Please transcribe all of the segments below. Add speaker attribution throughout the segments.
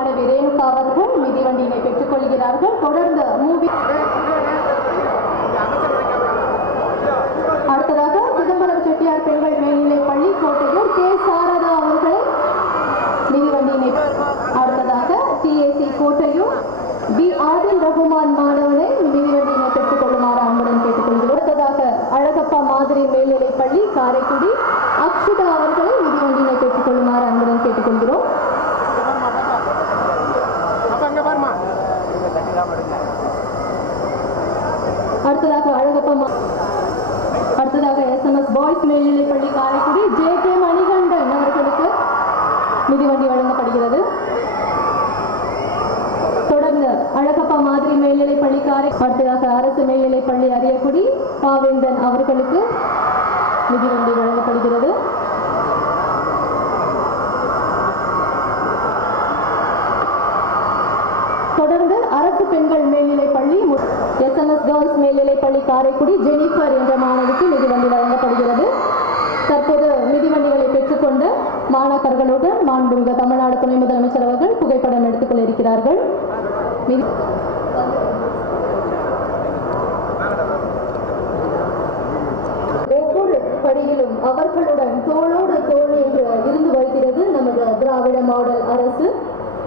Speaker 1: மாணவி ரேணுகா அவர்கள் மிதிவண்டியினை பெற்றுக் கொள்கிறார்கள் தொடர்ந்து மூவி அடுத்ததாக சிதம்பரம் செட்டியார் பெண்கள் மேல்நிலைப் பள்ளி கோட்டையூர் கே. சாரதா அவர்கள் மிதிவண்டியினை அடுத்ததாக டிஏசி கோட்டையூர் பி. ஆதில் ரகுமான் மாணவனை மிதிவண்டியினை பெற்றுக் கொள்ளுமாறு அன்புடன் கேட்டுக்கொள்கிறோம். அடுத்ததாக அழகப்பா மாதிரி மேல்நிலைப் பள்ளி காரைக்குடி அக்ஷிதா அவர்களை மிதிவண்டியினை பெற்றுக் கொள்ளுமாறு அன்புடன் கேட்டுக்கொள்கிறோம் அடுத்ததாக அழகப்பா மா- அடுத்ததாக எஸ்எம்எஸ் பாய்ஸ் மேல்நிலைப் பள்ளி காரைக்குடி ஜே கே மணிகண்டன் அவர்களுக்கு மிதிவண்டி வழங்கப்படுகிறது. தொடர்ந்து அழகப்பா மாதிரி மேல்நிலைப் பள்ளி காரை அடுத்ததாக அரசு மேல்நிலைப் பள்ளி அரியக்குடி பாவேந்தன் அவர்களுக்கு மிதிவண்டி வழங்கப்படுகிறது. தொடர்ந்து அரசு பெண்கள் மேல்நிலைப் பள்ளி எஸ் கேர்ள்ஸ் மேல்நிலை பள்ளி காரைக்குடி ஜெனிஃபர் என்ற மாணவிக்கு மிதிவண்டி வழங்கப்படுகிறது. தற்போது மிதிவண்டிகளை பெற்றுக்கொண்டு மாணாக்கர்களுடன் மாண்புமிகு தமிழ்நாடு துணை முதலமைச்சர் அவர்கள் புகைப்படம் எடுத்துக் கொண்டிருக்கிறார்கள் ஒவ்வொரு படியிலும் அவர்களுடன் தோளோடு தோல் என்று இருந்து வருகிறது நமது திராவிட மாடல் அரசு.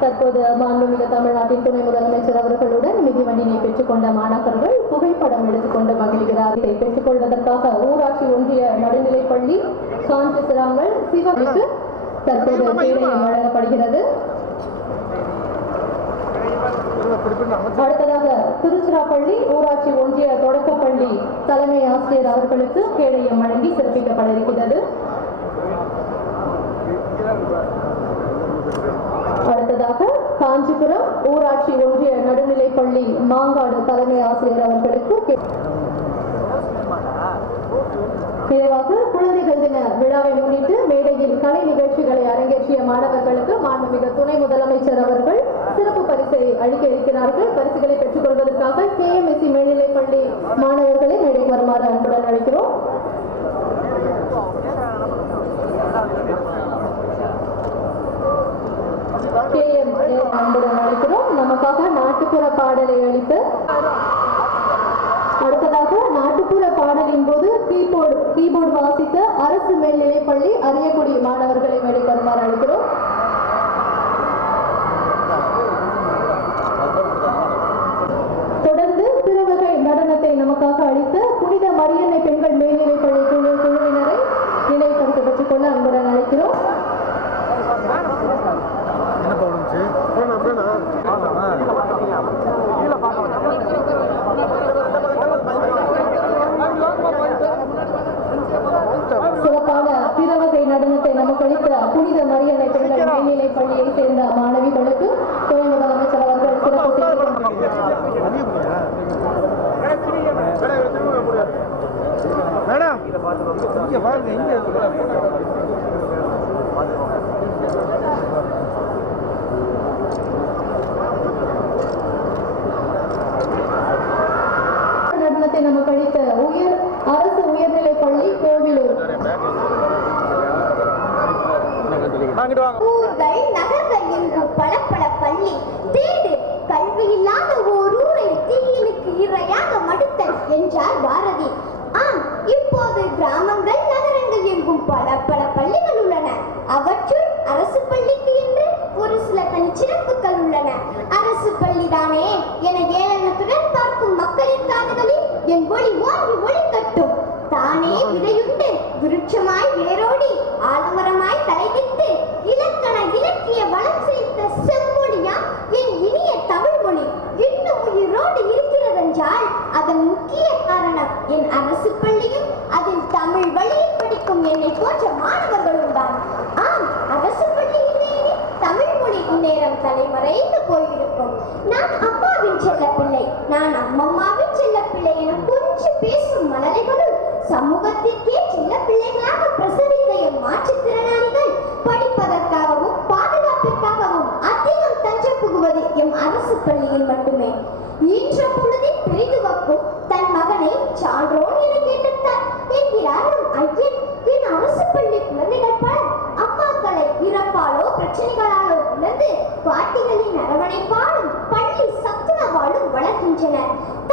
Speaker 1: தற்போது மாண்புமிகு தமிழ்நாட்டின் துணை முதலமைச்சர் அவர்களுடன் மிதிவண்டினை பெற்றுக்கொண்ட மாணாக்கர்கள் புகைப்படம் எடுத்துக்கொண்டு மகிழ்கிறார் இதை பெற்றுக்கொள்வதற்காக ஊராட்சி ஒன்றிய நடுநிலைப்பள்ளி சாந்தி சிராமல் சிவனுக்கு தற்போது வழங்கப்படுகிறது. அடுத்ததாக திருச்சிராப்பள்ளி ஊராட்சி ஒன்றிய தொடக்கப்பள்ளி தலைமை ஆசிரியர் அவர்களுக்கு கேடயம் வழங்கி சிறப்பிக்கப்பட இருக்கிறது. காஞ்சிபுரம் ஊராட்சி ஒன்றிய நடுநிலைப்பள்ளி மாங்காடு தலைமை ஆசிரியர் அவர்களுக்கு கே- நிறைவாக குழந்தைகள் தின விழாவை முன்னிட்டு மேடையில் கலை நிகழ்ச்சிகளை அரங்கேற்றிய மாணவர்களுக்கு மாண்புமிகு துணை முதலமைச்சர் அவர்கள் சிறப்பு பரிசை அளிக்க இருக்கிறார்கள். பரிசுகளை பெற்றுக் கொள்வதற்காக கேஎம்எஸ்சி மேல்நிலைப் பள்ளி மாணவர்களை மேடைக்கு வருமாறு அன்புடன் அழைக்கிறோம். கே எம் அன்புடன் அழைக்கிறோம். நமக்காக நாட்டுப்புற பாடலை அளித்து அடுத்ததாக நாட்டுப்புற பாடலின் போது கீபோர்டு கீபோர்டு வாசித்த அரசு மேல்நிலைப்பள்ளி அறியக்கூடிய அரியக்குடி மாணவர்களை மேடை வருமாறு அழைக்கிறோம்.
Speaker 2: இங்க பாருங்க இங்க
Speaker 1: நடனத்தை நமக்கு
Speaker 3: பல பள்ளிகள் உள்ளன. அவற்றுள் அரசு பள்ளிக்கு என்று ஒரு சில தனிச்சிறப்புகள் உள்ளன. அரசு பள்ளிதானே என ஏளனத்துடன் பார்க்கும் மக்களின் காதுகளில் என் ஒளி ஓங்கி ஒளி தானே விதையுண்டு விருட்சமாய் வேரோடி ஆலமரமாய் தலைவிட்டு இலக்கண இலக்கிய வளம் சேர்த்த செம்மொழியா என் இனிய தமிழ் மொழி இன்னும் உயிரோடு இருக்கிறதென்றால் அதன் முக்கிய காரணம் என் அரசு என்னை போன்ற மாணவர்களும் தான் ஆம் அரசு பள்ளியிலேயே தமிழ் மொழி இந்நேரம் தலைமறைந்து போயிருக்கும். நான் அம்மாவின் செல்ல பிள்ளை நான் அம்மம்மாவின் செல்ல பிள்ளை என கொஞ்சம் பேசும் மலரைகளும் சமூகத்திற்கே செல்ல பிள்ளைகளாக பிரசவித்த என் மாற்றுத்திறனாளிகள் படிப்பதற்காகவும் பாதுகாப்பிற்காகவும் அதிகம் தஞ்சம் புகுவது எம் அரசு பள்ளியில் மட்டுமே. இன்ற பொழுதில் பெரிதுவக்கும் தன் மகனை சான்றோன் 起来。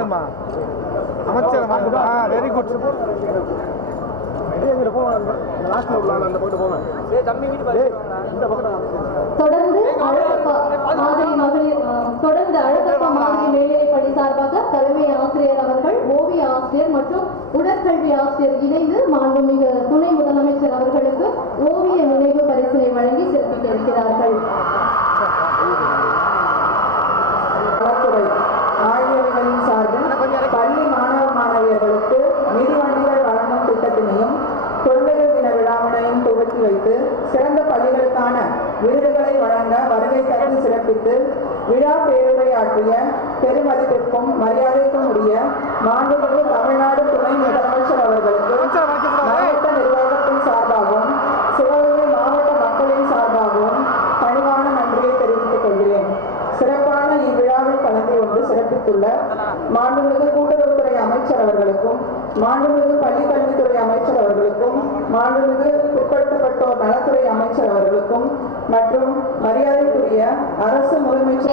Speaker 2: வாங்கணுமா அமைச்சர் வாங்கணுமா வெரி குட்
Speaker 3: தொடர்ந்து அழகப்பா மாதிரி மேல்நிலைப்பள்ளி சார்பாக தலைமை ஆசிரியர் அவர்கள் ஓவிய ஆசிரியர் மற்றும் உடற்கல்வி ஆசிரியர் இணைந்து மாண்புமிகு துணை முதலமைச்சர் அவர்களுக்கு ஓவிய நினைவு பரிசினை வழங்கி சிறப்பிக்க இருக்கிறார்கள்.
Speaker 4: விழா பேருரையாற்றிய பெருமதிப்பிற்கும் மரியாதைக்கும் உரிய மாண்புமிகு தமிழ்நாடு துணை முதலமைச்சர் அவர்களுக்கு மாவட்ட நிர்வாகத்தின் சார்பாகவும் சிவகங்கை மாவட்ட மக்களின் சார்பாகவும் பணிவான நன்றியை தெரிவித்துக் கொள்கிறேன். சிறப்பான இவ்விழாவில் கலந்து கொண்டு சிறப்பித்துள்ள மாண்புமிகு கூட்டுறவுத்துறை அமைச்சர் அவர்களுக்கும் மாண்புமிகு பள்ளிக்கல்வித்துறை அமைச்சர் அவர்களுக்கும் மாண்புமிகு பிற்படுத்தப்பட்டோர் நலத்துறை அமைச்சர் அவர்களுக்கும் மற்றும் மரியாதைக்குரிய அரசு முதலமைச்சர்